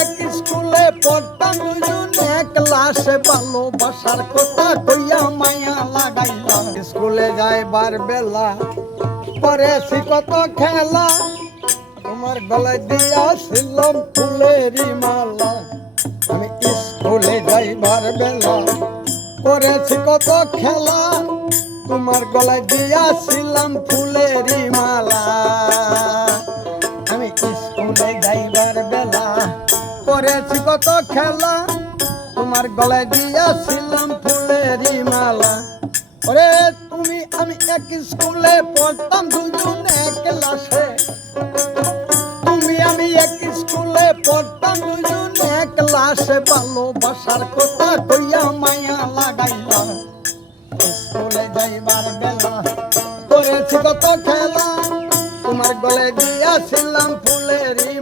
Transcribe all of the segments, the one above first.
এক স্কুলে পড়তাম দুজন ক্লাসে ভালোবাসার কথা কইয়া মায়া লাগাইলাম। স্কুলে যাইবার বেলা করেছি কত খেলা, তোমার গলায় দিয়াছিলাম ফুলেরই মালা। আমি স্কুলে যাইবার বেলা করেছি কত খেলা, তোমার গলায় দিয়াছিলাম ফুলেরই মালা। করেছি কত খেলা, তোমার গলায় দিয়াছিলাম ফুলেরই মালা। ওরে তুমি, আমি এক স্কুলে পড়তাম দুজন এক তুমি, আমি এক স্কুলে পড়তাম দুজন এক ভালোবাসার কথা কইয়া মায়া লাগাইলাম স্কুলে যাইবার বেলা করেছি কত খেলা, তোমার গলে দিয়াছিলাম ফুলেরই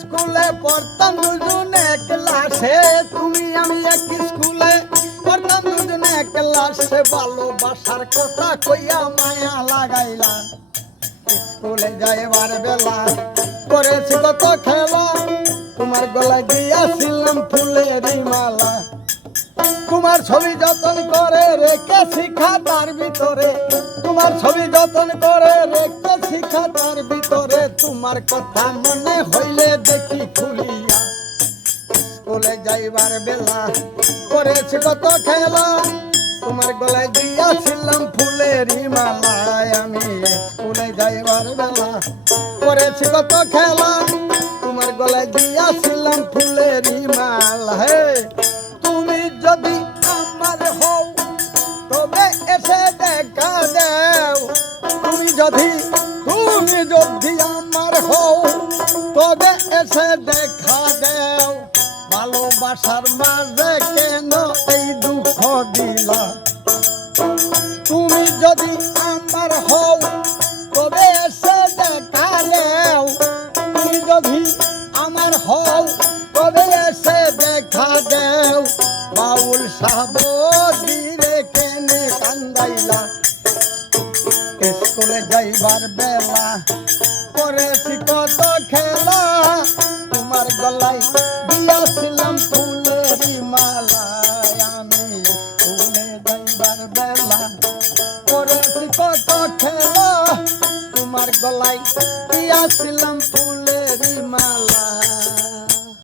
স্কুলে পড়তাম দুজন ক্লাসে। তুমি, আমি এক স্কুলে পড়তাম দুজন ক্লাসে। ভালোবাসার কথা কইয়া মায়া লাগাইলা। স্কুলে যাইবার বেলা করেছি কত খেলা। তোমার গলায় দিয়াছিলাম ফুলেরই মালা। তোমার ছবি যতন করে রেখেছি খাতার ভিতরে। তোমার ছবি যতন করে রেখেছি খাতার ভিতরে তোমার কথা মনে হইলে দেখি খুলিয়া। স্কুলে যাইবার বেলা করেছি কত খেলা। তোমার গলায় দিয়াছিলাম ফুলেরই মালায়। আমি স্কুলে যাইবার বেলা করেছি কত খেলা। তোমার গলায় দিয়াছিলাম ফুলেরই মালা হে তুমি যদি আমার হও, তবে এসে দেখা দেও। তুমি যদি তবে এসে দেখা দেও, ভালোবাসার মাঝে কেন এই দুঃখ দিলা? তুমি যদি আমার হও তবে এসে দেখা দেও, তুমি যদি আমার হও তবে এসে দেখা দেও, বাউল সাহেব যাইবার বেলা করেছি কত খেলা। তোমার গলায় দিয়াছিলাম তুলেরি মালা। আমি তুলে বেলা কত খেলা। তোমার গলায় দিয়াছিলাম ফুলেরি মালা।